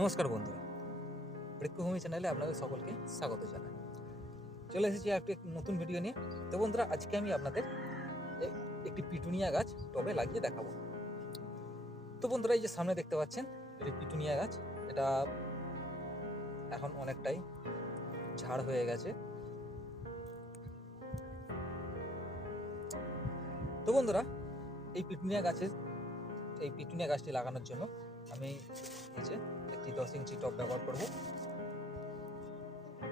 নমস্কার বন্ধুরা, বৃক্ষভূমি চ্যানেলে আপনাদের সকলকে স্বাগত জানাই। চলে এসেছি একটি নতুন ভিডিও নিয়ে। তো বন্ধুরা, আজকে আমি আপনাদের একটি পিটুনিয়া গাছ টবে লাগিয়ে দেখাবো। তো বন্ধুরা, এই যে সামনে দেখতে পাচ্ছেন এটি পিটুনিয়া গাছ। এটা এখন অনেকটাই ঝাড় হয়ে গেছে। তো বন্ধুরা, এই পিটুনিয়া গাছটি লাগানোর জন্য আমি এই যে একটি 10 ইঞ্চি টব ব্যবহার করব।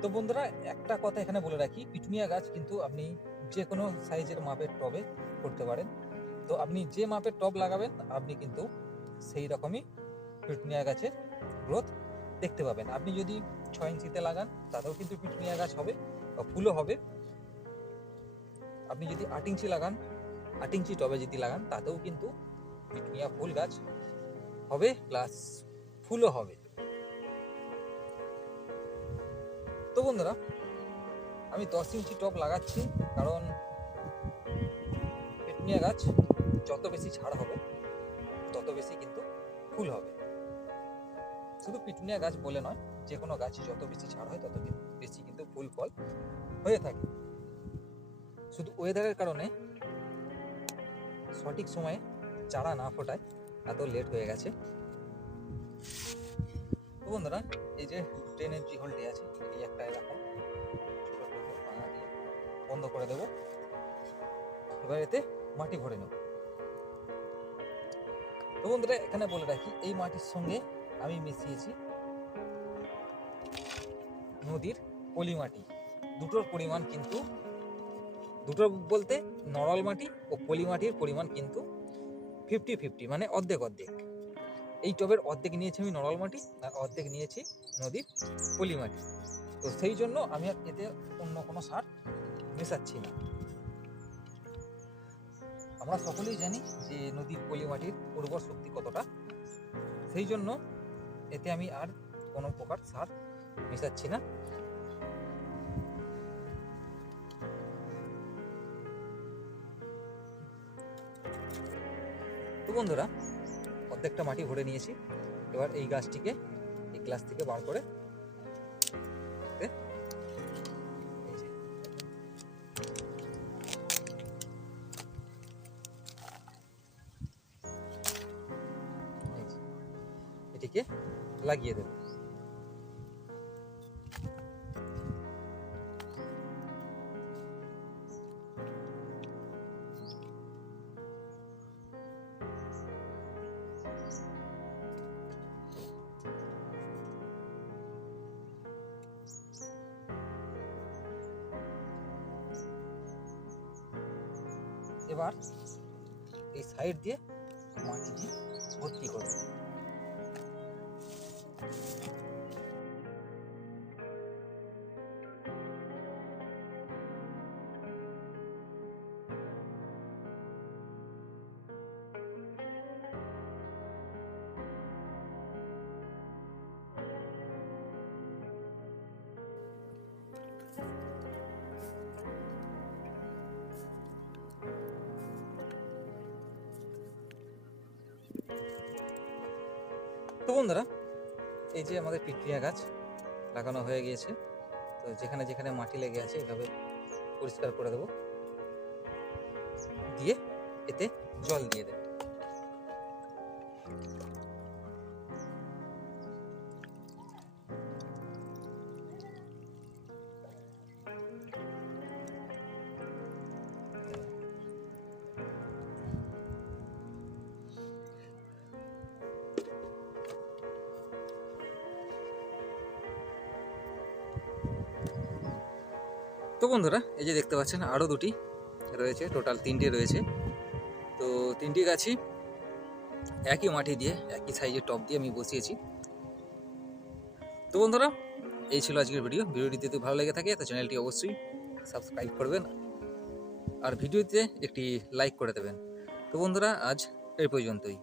তো বন্ধুরা, একটা কথা এখানে বলে রাখি, পিটুনিয়া গাছ কিন্তু আপনি যে কোনো সাইজের মাপের টবে করতে পারেন। তো আপনি যে মাপের টব লাগাবেন আপনি কিন্তু সেই রকমই পিটুনিয়া গাছের গ্রোথ দেখতে পাবেন। আপনি যদি 6 ইঞ্চিতে লাগান তাতেও কিন্তু পিটুনিয়া গাছ হবে বা ফুলও হবে। আপনি যদি 8 ইঞ্চি লাগান, 8 ইঞ্চি টবে যদি লাগান তাতেও কিন্তু পিটুনিয়া ফুল গাছ হবে, প্লাস ফুলও হবে। তো বন্ধুরা, আমি 10 ইঞ্চি টব লাগাচ্ছি কারণ পিটুনিয়া গাছ যত বেশি ঝাড় হবে তত বেশি কিন্তু ফুল হবে। শুধু পিটুনিয়া গাছ বলে নয়, যে কোনো গাছই যত বেশি ঝাড় হয় তত বেশি কিন্তু ফুল ফল হয়ে থাকে। শুধু ওয়েদারের কারণে সঠিক সময়ে চারা না ফোটায় এত লেট হয়ে গেছে। তো বন্ধুরা, এই যে ট্রেনের যে হোলটি আছে এটি একটা এরকম ছোটো ছোটো পাঙা দিয়ে বন্ধ করে দেবো। এবার এতে মাটি ভরে নেব। তো বন্ধুরা, এখানে বলে রাখি, এই মাটির সঙ্গে আমি মিশিয়েছি নদীর পলি মাটি। দুটোর পরিমাণ কিন্তু, দুটো বলতে নরল মাটি ও পলি মাটির পরিমাণ কিন্তু 50-50, মানে অর্ধেক অর্ধেক। এই টবের অর্ধেক নিয়েছি আমি নরল মাটি আর অর্ধেক নিয়েছি নদীর পলি মাটি। তো সেই জন্য আমি আর এতে অন্য কোনো সার মেশাচ্ছি না। আমরা সকলেই জানি যে নদীর পলি মাটির উর্বর শক্তি কতটা, সেই জন্য এতে আমি আর কোনো প্রকার সার মেশাচ্ছি না। তো বন্ধুরা, অর্ধেকটা মাটি ভরে নিয়েছি। এবার এই গাছটিকে এই গ্লাস থেকে বার করে এটিকে লাগিয়ে দেব। এবার এই সাইড দিয়ে মাটি দিয়ে ভর্তি করব। তো বন্ধুরা, এই যে আমাদের পিটুনিয়া গাছ লাগানো হয়ে গিয়েছে। তো যেখানে যেখানে মাটি লেগে আছে এইভাবে পরিষ্কার করে দেবো, দিয়ে এতে জল দিয়ে দেবো। তো বন্ধুরা, এই যে দেখতে পাচ্ছেন আরও দুটি রয়েছে, টোটাল 3টে রয়েছে। তো 3টি গাছই একই মাটি দিয়ে, একই সাইজের টব দিয়ে আমি বসিয়েছি। তো বন্ধুরা, এই ছিল আজকের ভিডিওটি যদি ভালো লেগে থাকে তো চ্যানেলটি অবশ্যই সাবস্ক্রাইব করবেন আর ভিডিওতে একটি লাইক করে দেবেন। তো বন্ধুরা, আজ এই পর্যন্তই।